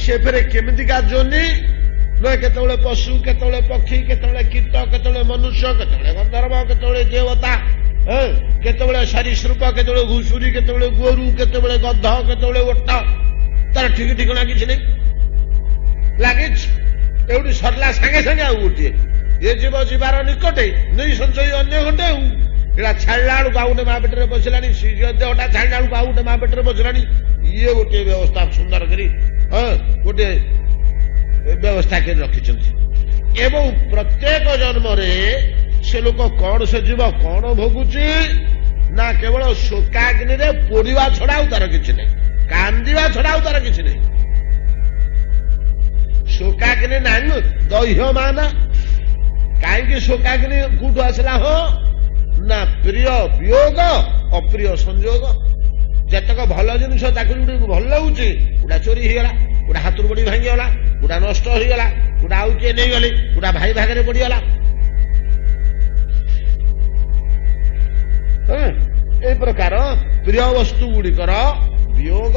ସେ ଫେରେ କେମିତିକା ଯୋନି ନୁହେଁ, କେତେବେଳେ ପଶୁ, କେତେବେଳେ ପକ୍ଷୀ, କେତେବେଳେ କୀଟ, କେତେବେଳେ ମନୁଷ୍ୟ, କେତେବେଳେ ଗନ୍ଧର୍ବ, କେତେବେଳେ ଦେବତା, କେତେବେଳେ ସରୀସୃପ, କେତେବେଳେ ଘୁଷୁରୀ, କେତେବେଳେ ଗୋରୁ, କେତେବେଳେ ଗଧ, କେତେବେଳେ ଓଟ, ତାର ଠିକ ଠିକଣା କିଛି ନାହିଁ, ଲାଗିଛି। ଏଉଠି ସରିଲା ସାଙ୍ଗେ ସାଙ୍ଗେ ଆଉ ଗୋଟିଏ, ଏ ଯିବ ଯିବାର ନିକଟେ ନେଇ ସଞ୍ଚୟ ଅନ୍ୟ ଘଟେ। ଆଉ ଏଇଟା ଛାଡ଼ିଲା ବେଳକୁ ଆଉ ଗୋଟେ ମା ପେଟରେ ବସିଲାଣି, ଦେହଟା ଛାଡ଼ିଲା ବେଳକୁ ଆଉ ଗୋଟେ ମା ପେଟରେ ବସିଲାଣି। ଇଏ ଗୋଟିଏ ବ୍ୟବସ୍ଥା ସୁନ୍ଦର କରି ଗୋଟିଏ ବ୍ୟବସ୍ଥା କରି ରଖିଛନ୍ତି। ଏବଂ ପ୍ରତ୍ୟେକ ଜନ୍ମରେ ସେ ଲୋକ କଣ, ସେ ଜୀବ କଣ ଭୋଗୁଛି ନା କେବଳ ଶୋକାଗ୍ନିରେ ପୋଡ଼ିବା ଛଡା ଆଉ ତାର କିଛି ନାହିଁ, କାନ୍ଦିବା ଛଡା ଆଉ ତାର କିଛି ନାହିଁ। ଶୋକାଗ୍ନି ନାହିଁ ଦହ୍ୟମାନ। କାହିଁକି ଶୋକାଗ୍ନି କୋଉଠୁ ଆସିଲା? ହଁ ନା ପ୍ରିୟ ବିୟୋଗ ଅପ୍ରିୟ ସଂଯୋଗ। ଯେତକ ଭଲ ଜିନିଷ ତାକୁ ଯୋଉଠି ଭଲ ଲାଗୁଛି ଗୋଟା ଚୋରି ହେଇଗଲା, ଗୋଟା ହାତରୁ ଗୋଡି ଭାଙ୍ଗିଗଲା, ଗୋଟା ନଷ୍ଟ ହେଇଗଲା, ଗୋଟା ଆଉ କିଏ ନେଇଗଲେ, ଗୋଟା ଭାଇ ଭାଗରେ ପଡିଗଲା। এই ପ୍ରକାର ପ୍ରିୟ ବସ୍ତୁ ଗୁଡ଼ିକର ବିୟୋଗ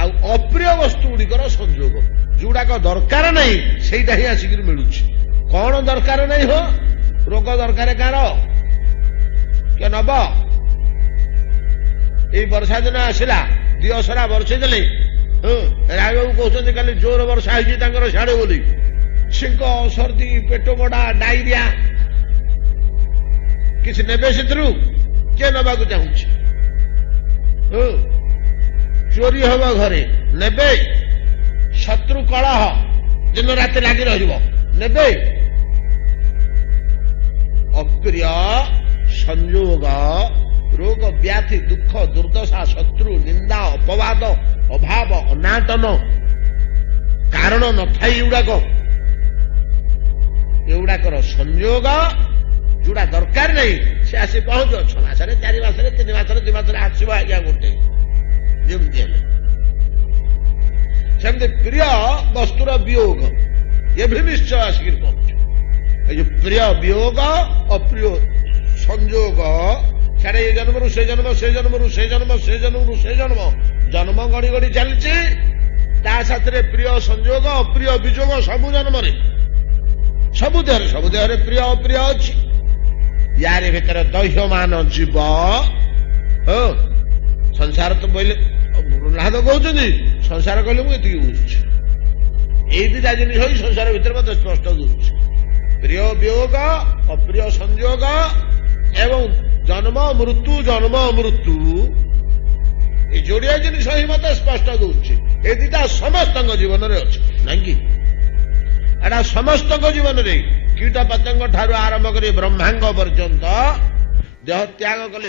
ଆଉ ଅପ୍ରିୟ ବସ୍ତୁ ଗୁଡ଼ିକର ସଂଯୋଗ। ଯୋଉଗୁଡାକ ଦରକାର ନାହିଁ ସେଇଟା ହିଁ ଆସିକିରି ମିଳୁଛି। କଣ ଦରକାର ନାହିଁ? ହୋ ରୋଗ ଦରକାର କାର କିଏ ନବ? ଏଇ ବର୍ଷା ଦିନ ଆସିଲା, ଦିଅସରା ବର୍ଷେଇ ଦେଲେ। ରାୟବାବୁ କହୁଛନ୍ତି କାଲି ଜୋର ବର୍ଷା ହେଇଛି ତାଙ୍କର ସିଆଡେ ବୋଲି। ଛିଙ୍କ, ସର୍ଦ୍ଦି, ପେଟ ମୋଡା, ଡାଇରିଆ କିଛି ନେବେ ସେଥିରୁ? କିଏ ନେବାକୁ ଚାହୁଁଛି? ଚୋରି ହବ ଘରେ, ନେବେ? ଶତ୍ରୁ କଳହ ଦିନ ରାତି ଲାଗି ରହିବ, ନେବେ? ଅପ୍ରିୟ ସଂଯୋଗ, ରୋଗ, ବ୍ୟାଧି, ଦୁଃଖ, ଦୁର୍ଦ୍ଦଶା, ଶତ୍ରୁ, ନିନ୍ଦା, ଅପବାଦ, ଅଭାବ, ଅନାଟନ, କାରଣ ନଥାଇ ଏଗୁଡାକର ସଂଯୋଗ। ଯୋଉଟା ଦରକାର ନାହିଁ ସେ ଆସି ପହଞ୍ଚ 6 ମାସରେ, 4 ମାସରେ, 3 ମାସରେ, 2 ମାସରେ ଆସିବ ଆଜ୍ଞା ଗୋଟେ। ଯେମିତି ହେଲେ ସେମିତି ପ୍ରିୟ ବସ୍ତୁର ବିୟୋଗ ଏ ବି ନିଶ୍ଚୟ ଆସିକିରି ପହଞ୍ଚ। এই যে প্রিয় বিয়োগ অপ্রিয় সংযোগ, সেটা এই জন্মরু সে জন্ম, সে জন্মরু সে জন্ম, সে জন্মরু সে জন্ম, জন্ম গড়ি গড়ি চালিছে। তা সাথে প্রিয় সংযোগ অপ্রিয় বিযোগ সবু জন্মরে, সবু দেহরে প্রিয় অপ্রিয় ଅଛି। ୟାରି ଭିତରେ ଦହ୍ୟମାନ ଜୀବ। ସଂସାର ତ ବୋଇଲେ ପ୍ରହ୍ଲାଦ କହୁଛନ୍ତି, ସଂସାର କହିଲେ ମୁଁ ଏତିକି ବୁଝୁଛି। ଏଇ ଦିଟା ଜିନିଷ ହିଁ ସଂସାର ଭିତରେ ମତେ ସ୍ପଷ୍ଟ ଦୁଶୁଛି। ପ୍ରିୟ ବିୟୋଗ, ଅପ୍ରିୟ ସଂଯୋଗ ଏବଂ ଜନ୍ମ ମୃତ୍ୟୁ, ଜନ୍ମ ମୃତ୍ୟୁ, ଏ ଯୋଡିଏ ଜିନିଷ ହିଁ ମତେ ସ୍ପଷ୍ଟ ଦଉଛି। ଏ ଦିଟା ସମସ୍ତଙ୍କ ଜୀବନରେ ଅଛି, ନାଇଁ କି? ଏଟା ସମସ୍ତଙ୍କ ଜୀବନରେ କୀଟ ପତଙ୍ଗ ଠାରୁ ଆରମ୍ଭ କରି ବ୍ରହ୍ମାଙ୍ଗ ପର୍ଯ୍ୟନ୍ତ ଦେହ ତ୍ୟାଗ କଲେ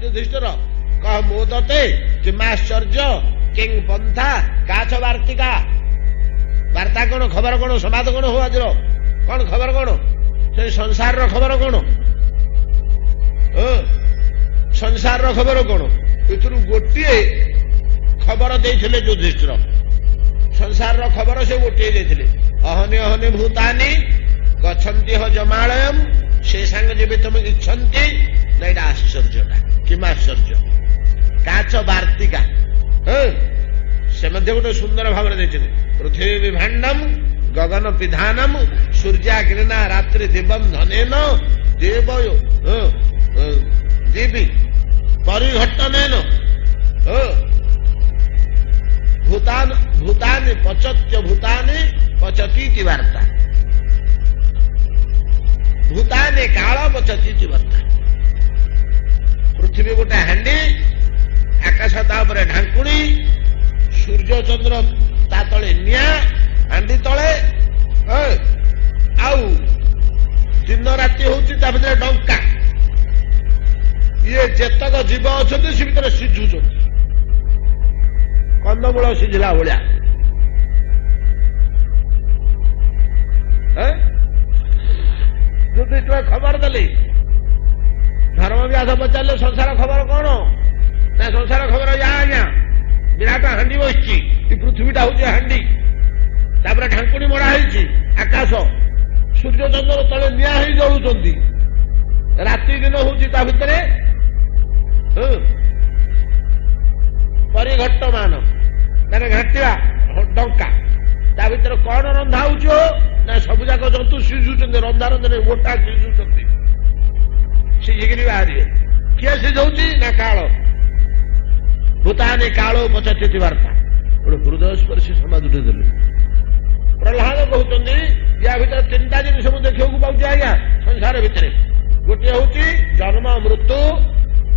ଯୁଧିଷ୍ଠିର କହ ମୋଦତେ କିମାଶ୍ଚର୍ଯ୍ୟ କିଂ ପନ୍ଥା କାଛ ବାର୍ତ୍ତିକା। ବାର୍ତ୍ତା କଣ, ଖବର କଣ, ସମ୍ବାଦ କଣ ହଉ ଆଜିର? କଣ ଖବର କଣ? ସେ ସଂସାରର ଖବର କଣ? ସଂସାରର ଖବର କଣ? ଏଥିରୁ ଗୋଟିଏ ଖବର ଦେଇଥିଲେ ଯୁଧିଷ୍ଠିର। ସଂସାରର ଖବର ସେ ଗୋଟିଏ ଦେଇଥିଲେ। ଅହନି ଅହନି ଭୂତାନି ଗଚ୍ଛନ୍ତି ହ ଜମାଳୟମ୍ ସେ ସାଙ୍ଗ ଯେବେ ତମେ ଇଚ୍ଛନ୍ତି। ନା ଏଇଟା ଆଶ୍ଚର୍ଯ୍ୟଟା, କିମାଶ୍ଚର୍ଯ୍ୟ। କାଚ ବାର୍ତ୍ତିକା ସେ ମଧ୍ୟ ଗୋଟେ ସୁନ୍ଦର ଭାବରେ ଦେଇଛନ୍ତି। ପୃଥିବୀ ବିଭାଣ୍ଡମ୍ ଗଗନ ପିଧାନମ୍ ସୂର୍ଯ୍ୟାଗ୍ନିନା ରାତ୍ରି ଦିବମ୍ ଧନେନ ଦେବ ଦେବୀ ପରିଘଟନେନ ଭୂତାନି ପଚତ୍ୟ ଭୂତାନି ପଚତୀତି ବାର୍ତ୍ତା। ଭୂତାନି କାଳ ପଚତୀତି ବାର୍ତ୍ତା। ପୃଥିବୀ ଗୋଟେ ହାଣ୍ଡି, ଆକାଶ ତା ଉପରେ ଢାଙ୍କୁଣୀ, ସୂର୍ଯ୍ୟ ଚନ୍ଦ୍ର ତା ତଳେ ନିଆଁ, ହାଣ୍ଡି ତଳେ, ଆଉ ଦିନ ରାତି ହଉଛି ତା ଭିତରେ ଡଙ୍କା। ଇଏ ଯେତକ ଜୀବ ଅଛନ୍ତି ସେ ଭିତରେ ସିଝୁଛନ୍ତି। କନ୍ଦମୂଳ ସିଝିଲା ଭଳିଆ। ଯୁଧିଷ୍ଠିର ଖବର ଦେଲେ। ଧର୍ମବ୍ୟାସ ପଚାରିଲେ ସଂସାର ଖବର କଣ? ନା ସଂସାର ଖବର ଯା ଆଜ୍ଞା, ବିରାଟ ହାଣ୍ଡି ବସିଛି, ଏ ପୃଥିବୀଟା ହଉଛି ହାଣ୍ଡି, ତାପରେ ଢାଙ୍କୁଣୀ ମରା ହେଇଛି, ଆକାଶ ସୂର୍ଯ୍ୟ ଚନ୍ଦ୍ର ତଳେ ନିଆଁ ହେଇ ଜଳୁଛନ୍ତି, ରାତି ଦିନ ହଉଛି ତା ଭିତରେ ପରିଘଟ୍ଟମାନ ମାନେ ଘାଟିବା ଡଙ୍କା, ତା ଭିତରେ କଣ ରନ୍ଧା ହଉଛି? ନା ସବୁ ଯାକ ଜନ୍ତୁ ସିଝୁଛନ୍ତି, ରନ୍ଧା ରନ୍ଧରେ ମୋଟା ସିଝୁଛନ୍ତି, ସିଝିକିରି ବାହାରିବେ। କିଏ ସିଝଉଛି? ନା କାଳ। ଭୂତାନି କାଳ ପଚତିଥି ବାର୍ତ୍ତା, ଗୋଟେ ହୃଦୟ ସ୍ପର୍ଶୀ ସମାଜ ଦେଲେ। ପ୍ରହ୍ଲାଦ କହୁଛନ୍ତି ୟା ଭିତରେ ତିନିଟା ଜିନିଷ ମୁଁ ଦେଖିବାକୁ ପାଉଛି ଆଜ୍ଞା ସଂସାର ଭିତରେ। ଗୋଟିଏ ହଉଛି ଜନ୍ମ ମୃତ୍ୟୁ,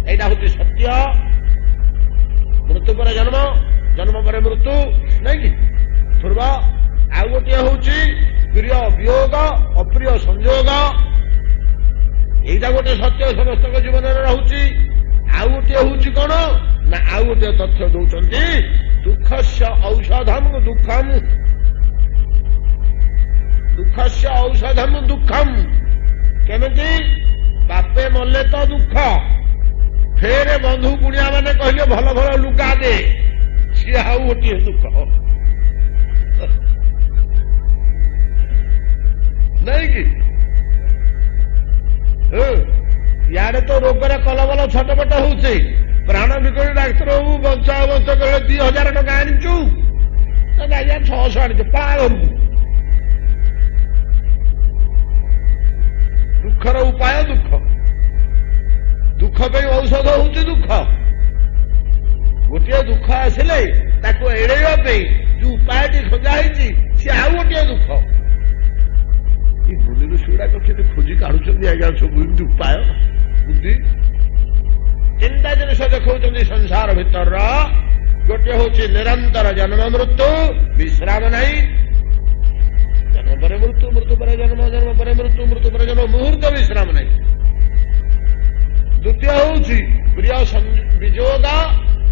ଏଇଟା ହଉଛି ସତ୍ୟ। ମୃତ୍ୟୁ ପରେ ଜନ୍ମ, ଜନ୍ମ ପରେ ମୃତ୍ୟୁ, ନାଇଁ କି ଧ୍ରୁବ। ଆଉ ଗୋଟିଏ ହଉଛି ପ୍ରିୟ ବିୟୋଗ, ଅପ୍ରିୟ ସଂଯୋଗ, ଏଇଟା ଗୋଟେ ସତ୍ୟ ସମସ୍ତଙ୍କ ଜୀବନରେ ରହୁଛି। ଆଉ ଗୋଟିଏ ହଉଛି କଣ? ନା ଆଉ ଗୋଟିଏ ତଥ୍ୟ ଦଉଛନ୍ତି, ଦୁଃଖସ୍ୟ ଔଷଧମ୍ ଦୁଃଖମ୍, ଦୁଃଖସ୍ୟ ଔଷଧମ୍ ଦୁଃଖମ୍। କେମିତି? ବାପେ ମଲେ ତ ଦୁଃଖ, ଫେରେ ବନ୍ଧୁ କୁଣିଆ ମାନେ କହିଲେ ଭଲ ଭଲ ଲୁଗା ଦେ, ସିଏ ଆଉ ଗୋଟିଏ ଦୁଃଖ, ନାଇଁ କି? ଇଆଡେ ତ ରୋଗରେ କଲବଲ ଛଟପଟ ହଉଛି, ପ୍ରାଣ ବିକଳି ଡାକ୍ତର ବାବୁ ବଞ୍ଚାଅ ବଞ୍ଚ କହିଲେ 2000 ଟଙ୍କା ଆଣିଛୁ, ଆଜ୍ଞା 600 ଆଣିଛୁ, ପଳା ଘରକୁ। ଦୁଃଖର ଉପାୟ ଦୁଃଖ, ଦୁଃଖ ପାଇଁ ଔଷଧ ହଉଛି ଦୁଃଖ। ଗୋଟିଏ ଦୁଃଖ ଆସିଲେ ତାକୁ ଏଡେଇବା ପାଇଁ ଯୋଉ ଉପାୟଟି ଖୋଜା ହେଇଛି ସିଏ ଆଉ ଗୋଟିଏ ଦୁଃଖ। ଏ ମୁନି ଋଷି ଗୁଡାକ କେମିତି ଖୋଜି କାଢୁଛନ୍ତି ଆଜ୍ଞା ସବୁ ଏମିତି ଉପାୟ ବୁଦ୍ଧି। ତିନିଟା ଜିନିଷ ଦେଖାଉଛନ୍ତି ସଂସାର ଭିତରର। ଗୋଟିଏ ହଉଛି ନିରନ୍ତର ଜନ୍ମ ମୃତ୍ୟୁ, ବିଶ୍ରାମ ନାହିଁ, ଜନ୍ମ ପରେ ମୃତ୍ୟୁ, ମୃତ୍ୟୁ ପରେ ଜନ୍ମ, ଜନ୍ମ ପରେ ମୃତ୍ୟୁ, ମୃତ୍ୟୁ ପରେ ଜନ୍ମ, ମୁହୂର୍ତ୍ତ ବିଶ୍ରାମ ନାହିଁ। ଦ୍ୱିତୀୟ ହଉଛି ପ୍ରିୟ ବିଯୋଗ,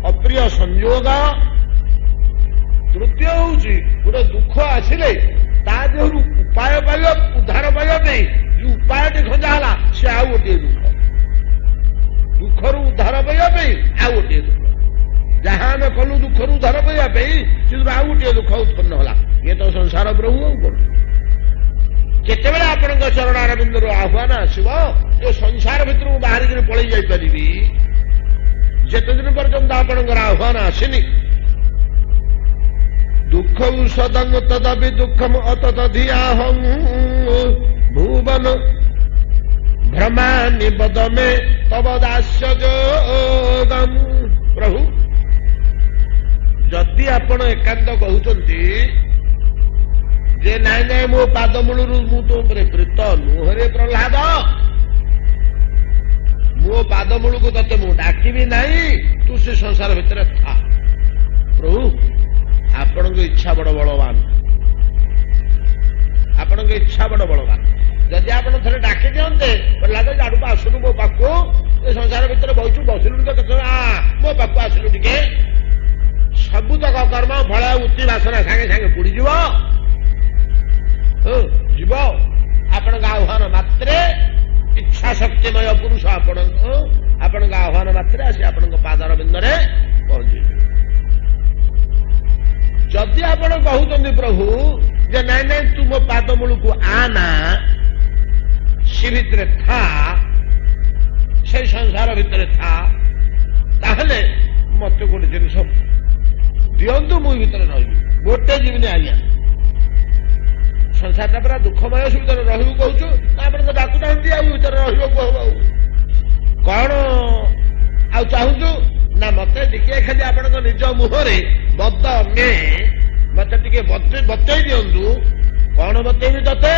ଅପ୍ରିୟ ସଂଯୋଗ। ତୃତୀୟ ହଉଛି ଗୋଟେ ଦୁଃଖ ଆସିଲେ ତା ଦେହରୁ ଉପାୟ ପାଇବା, ଉଦ୍ଧାର ପାଇବା ପାଇଁ ଯୋଉ ଉପାୟଟି ଖୋଜା ହେଲା ସେ ଆଉ ଗୋଟିଏ ଦୁଃଖ। ଦୁଃଖରୁ ଉଦ୍ଧାର ପାଇବା ପାଇଁ ଆଉ ଗୋଟିଏ ଦୁଃଖ। ଯାହା ଆମେ କଲୁ ଦୁଃଖରୁ ଉଦ୍ଧାର ପାଇବା ପାଇଁ ସେଥିରୁ ଆଉ ଗୋଟିଏ ଦୁଃଖ ଉତ୍ପନ୍ନ ହେଲା। ଇଏ ତ ସଂସାର ପ୍ରଭୁ ଆଉ କଣ। କେତେବେଳେ ଆପଣଙ୍କ ଚରଣ ଅରବିନ୍ଦରୁ ଆହ୍ୱାନ ଆସିବ ଏ ସଂସାର ଭିତରୁ ବାହାରିକିରି ପଳେଇ ଯାଇପାରିବି, ଯେତେଦିନ ପର୍ଯ୍ୟନ୍ତ ଆପଣଙ୍କର ଆହ୍ୱାନ ଆସିନି। ଦୁଃଖ ଔଷଧଂ ତଦପି ଦୁଃଖମ ଅତତଧିୟାହଂ ଭୁବନ ଭ୍ରମାନି ବଦମେ ତବ ଦାସ୍ୟ ଯୋଗମ୍। ପ୍ରଭୁ, ଯଦି ଆପଣ ଏକାନ୍ତ କହୁଛନ୍ତି ଯେ ନାଇଁ ନାଇଁ ମୋ ପାଦ ମୂଳରୁ ମୁଁ ତୋ ଉପରେ ପ୍ରୀତ ନୁହଁରେ ପ୍ରହ୍ଲାଦ, ମୋ ପାଦ ମୂଳକୁ ତତେ ମୁଁ ଡାକିବି ନାହିଁ, ତୁ ସେ ସଂସାର ଭିତରେ ଥା। ପ୍ରଭୁ, ଆପଣଙ୍କ ଇଚ୍ଛା ବଡ ବଳବାନ, ଆପଣଙ୍କ ଇଚ୍ଛା ବଡ ବଳବାନ। ଯଦି ଆପଣ ଥରେ ଡାକି ଦିଅନ୍ତେ, ପ୍ରହ୍ଲାଦ ଆଡକୁ ଆସୁନୁ ମୋ ପାଖକୁ, ଏ ସଂସାର ଭିତରେ ବଇଛୁ, ବସିଲୁ ତ କେତେବେଳେ, ମୋ ପାଖକୁ ଆସିଲୁ ଟିକେ, ସବୁତକ କର୍ମ ଫଳ ଉତ୍ତି ବାସନା ସାଙ୍ଗେ ସାଙ୍ଗେ ପୋଡିଯିବ। ଯିବ ଆପଣଙ୍କ ଆହ୍ୱାନ ମାତ୍ରେ, ଇଚ୍ଛା ଶକ୍ତିମୟ ପୁରୁଷ ଆପଣଙ୍କ ଆହ୍ୱାନ ମାତ୍ରେ ଆସି ଆପଣଙ୍କ ପାଦର ବିନ୍ଦରେ ପହଞ୍ଚିଯିବ। ଯଦି ଆପଣ କହୁଛନ୍ତି ପ୍ରଭୁ ଯେ ନାଇଁ ନାଇଁ ତୁ ମୋ ପାଦ ମୂଳକୁ ଆନା, ସେ ଭିତରେ ଥା, ସେଇ ସଂସାର ଭିତରେ ଥା, ତାହେଲେ ମତେ ଗୋଟେ ଜିନିଷ ଦିଅନ୍ତୁ, ମୁଁ ଭିତରେ ରହିବି, ଗୋଟେ ଯିବିନି ଆଜ୍ଞା। ସଂସାରଟା ପୁରା ଦୁଃଖମୟ, ସେ ଭିତରେ ରହିବୁ କହୁଛୁ, ଆପଣ ତ ଡାକୁନାହାନ୍ତି ଆଉ ଭିତରେ ରହିବାକୁ ହବ। ଆଉ କଣ ଆଉ ଚାହୁଁଛୁ? ନା ମତେ ଟିକେ ଖାଲି ଆପଣଙ୍କ ନିଜ ମୁହଁରେ ବଦ ମେ ମତେ ଟିକେ ବତେଇ ଦିଅନ୍ତୁ। କଣ ବତେଇବି ତତେ?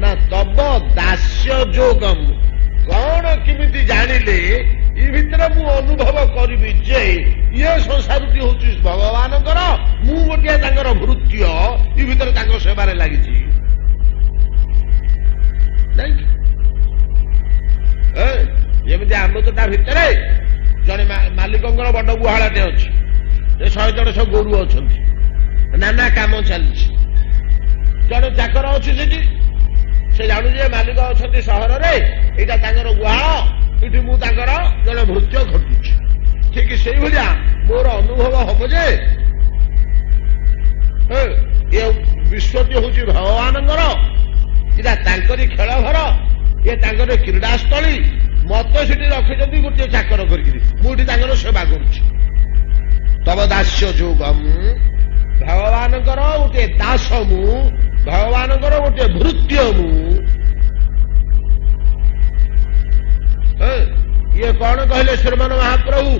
ନା ତବ ଦାସ୍ୟ ଯୋଗମ୍। କଣ କେମିତି ଜାଣିଲେ ଇ ଭିତରେ ମୁଁ ଅନୁଭବ କରିବି ଯେ ଇଏ ସଂସାରଟି ହଉଛି ଭଗବାନଙ୍କର, ମୁଁ ଗୋଟିଏ ତାଙ୍କର ଭୃତ୍ୟ, ଇ ଭିତରେ ତାଙ୍କ ସେବାରେ ଲାଗିଛି। ଯେମିତି ଆମ ତ ତା ଭିତରେ ଜଣେ ମାଲିକଙ୍କର ବଡ ଗୁହାଳଟେ ଅଛି, 100 150 ଗୋରୁ ଅଛନ୍ତି, ନାନା କାମ ଚାଲିଛି। ଜଣେ ଚାକର ଅଛି ସେଠି, ସେ ଜାଣୁଛି ଯେ ମାଲିକ ଅଛନ୍ତି ସହରରେ, ଏଇଟା ତାଙ୍କର ଗୁହାଳ, ଏଠି ମୁଁ ତାଙ୍କର ଜଣେ ଭୃତ୍ୟ ଘଟୁଛି। ଠିକ ସେଇଭଳିଆ ମୋର ଅନୁଭବ ହବ ଯେ ଏ ବିଶ୍ୱଟି ହଉଛି ଭଗବାନଙ୍କର, ଏଇଟା ତାଙ୍କରି ଖେଳ ଘର, ଏ ତାଙ୍କର କ୍ରୀଡ଼ାସ୍ଥଳୀ। ମତେ ସେଠି ରଖିଛନ୍ତି ଗୋଟିଏ ଚାକର କରିକିରି, ମୁଁ ଏଠି ତାଙ୍କର ସେବା କରୁଛି। ତବ ଦାସ୍ୟ ଯୋଗମ୍, ଭଗବାନଙ୍କର ଗୋଟିଏ ଦାସ ମୁଁ, ଭଗବାନଙ୍କର ଗୋଟିଏ ଭୃତ୍ୟ ମୁଁ। ଇଏ କଣ କହିଲେ ଶ୍ରୀମାନ ମହାପ୍ରଭୁ?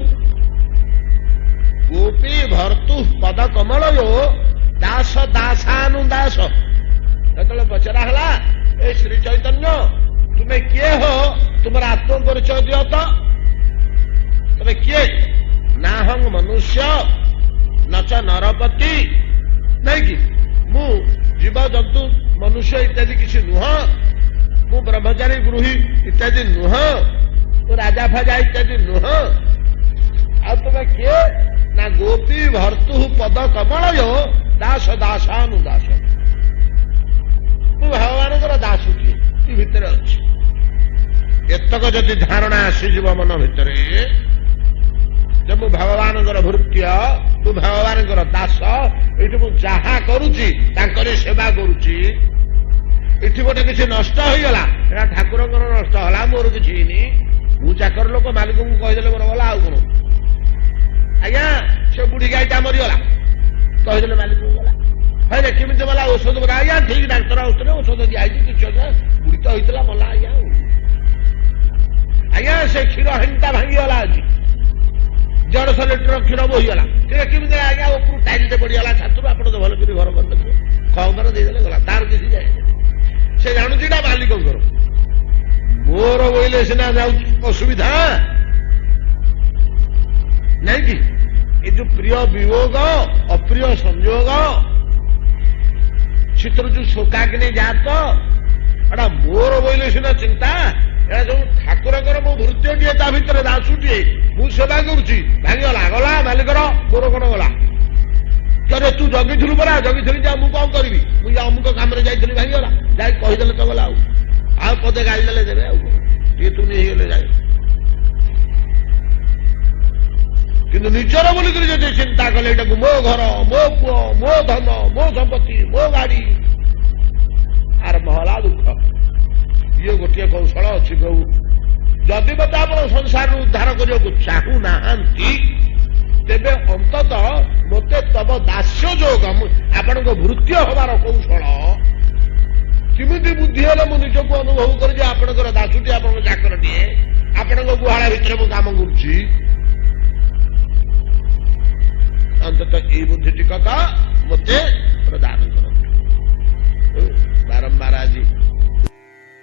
ଗୋପୀ ଭର୍ତ୍ତୁ ପଦ କମଳୟୋ ଦାସ ଦାସାନୁଦାସ। ଯେତେବେଳେ ପଚରା ହେଲା, ଏ ଶ୍ରୀ ଚୈତନ୍ୟ ତୁମେ କିଏ ହୋ, ତୁମର ଆତ୍ମ ପରିଚୟ ଦିଅ ତ, ତମେ କିଏ? ନାହଂ ମନୁଷ୍ୟ ନଚ ନରପତି, ନାଇଁ କି ମୁଁ ଜୀବଜନ୍ତୁ ମନୁଷ୍ୟ ଇତ୍ୟାଦି କିଛି ନୁହଁ, ମୁଁ ବ୍ରହ୍ମଚାରୀ ଗୃହୀ ଇତ୍ୟାଦି ନୁହଁ, ମୁଁ ରାଜା ଫାଜା ଇତ୍ୟାଦି ନୁହଁ। ଆଉ ତମେ କିଏ? ନା ଗୋପୀ ଭର୍ତ୍ତୁ ପଦ କମଳୟୋ ଦାସ ଦାସାନୁଦାସ। ମୁଁ ଭଗବାନଙ୍କର ଦାସୁଟିଏ, ଏ ଭିତରେ ଅଛି। ଏତକ ଯଦି ଧାରଣା ଆସିଯିବ ମନ ଭିତରେ ଯେ ମୁଁ ଭଗବାନଙ୍କର ଭୃତ୍ୟ, ମୁଁ ଭଗବାନଙ୍କର ଦାସ, ଏଇଠି ମୁଁ ଯାହା କରୁଛି ତାଙ୍କରି ସେବା କରୁଛି। ଏଠି ଗୋଟେ କିଛି ନଷ୍ଟ ହେଇଗଲା, ଏଟା ଠାକୁରଙ୍କର ନଷ୍ଟ ହେଲା, ମୋର କିଛି ହେଇନି। ମୁଁ ଚାକର ଲୋକ, ମାଲିକଙ୍କୁ କହିଦେଲେ ମୋର ଗଲା। ଆଉ କଣ? ଆଜ୍ଞା ସେ ବୁଢୀ ଗାଈଟା ମରିଗଲା, କହିଦେଲେ ମାଲିକଙ୍କୁ ଗଲା। ହଇରେ କେମିତି ଗଲା? ଔଷଧ ବୋଲା। ଆଜ୍ଞା ଠିକ ଡାକ୍ତର ଔଷଧ ଔଷଧ ଦିଆହେଇଛି, କିଛି ଅଛି, ବୁଢୀ ତ ହେଇଥିଲା ମଲା। ଆଜ୍ଞା ଆଜ୍ଞା ସେ କ୍ଷୀର ହାଣ୍ଡିଟା ଭାଙ୍ଗିଗଲା, ଆଜି 150 ଲିଟର କ୍ଷୀର ବୋହିଗଲା। କେମିତି? ଆଜ୍ଞା ଉପରୁ ଟାଇଲଟେ ପଡିଗଲା ଛାତରୁ, ଆପଣ ତ ଭଲ କରି ଘର କରିଦେଲେ, ଖବର ଦେଇଦେଲେ ଗଲା, ତାର କିଛି ଯାଏ। ସେ ଜାଣୁଛି ଏଟା ମାଲିକଙ୍କର, ମୋର ବୋଇଲେ ସିନା ଯାଉଛି ଅସୁବିଧା ନାଇଁ କି? ଏ ଯୋଉ ପ୍ରିୟ ବିୟୋଗ, ଅପ୍ରିୟ ସଂଯୋଗ, ସେଥିରୁ ଯୋଉ ଶୋକାଗ୍ନି ଜାତ, ଏଟା ମୋର ବୋଇଲେ ସିନା ଚିନ୍ତା। ଏଟା ସବୁ ଠାକୁରଙ୍କର ମୁଁ ଭୃତ୍ୟଟିଏ, ତା ଭିତରେ ଦାସୁଟିଏ, ମୁଁ ସେବା କରୁଛି। ଭାଙ୍ଗିଗଲା, ଗଲା ମାଲିକର, ମୋର କଣ ଗଲା? କରେ ତୁ ଜଗିଥିଲୁ ପରା, ଜଗିଥିଲି ଯେ ମୁଁ କଣ କରିବି? ମୁଁ ଅମୁକ କାମରେ ଯାଇଥିଲି, ଭାଙ୍ଗିଗଲା, ଯାଇ କହିଦେଲେ ତ ଗଲା। ଆଉ ପଦେ ଗାଳି ଦେଲେ ଦେବେ, ଆଉ କଣ ଟିକେ ତୁ ହେଇଗଲେ ଯାଇ। କିନ୍ତୁ ନିଜର ବୋଲିକରି ଯଦି ଚିନ୍ତା କଲେ, ଏଟାକୁ ମୋ ଘର, ମୋ ପୁଅ, ମୋ ଧନ, ମୋ ସମ୍ପତ୍ତି, ମୋ ଗାଡି, ଆରମ୍ଭ ହେଲା ଦୁଃଖ। ଇଏ ଗୋଟିଏ କୌଶଳ ଅଛି ପ୍ରଭୁ। ଯଦି ମତେ ଆପଣ ସଂସାରରୁ ଉଦ୍ଧାର କରିବାକୁ ଚାହୁଁନାହାନ୍ତି, ତେବେ ଅନ୍ତତଃ ମୋତେ ତବ ଦାସ୍ୟ ଯୋଗ, ଆପଣଙ୍କ ଭୃତ୍ୟ ହବାର କୌଶଳ କେମିତି ବୁଦ୍ଧି ହେଲେ ମୁଁ ନିଜକୁ ଅନୁଭବ କରିଛି ଆପଣଙ୍କର ଦାସୁଟି, ଆପଣଙ୍କ ଚାକରଟିଏ, ଆପଣଙ୍କ ଗୁହାଳ ଭିତରେ ମୁଁ କାମ କରୁଛି। ଅନ୍ତତଃ ଏଇ ବୁଦ୍ଧି ଟିକକ ମୋତେ ପ୍ରଦାନ କରନ୍ତୁ। ବାରମ୍ବାର ଆଜି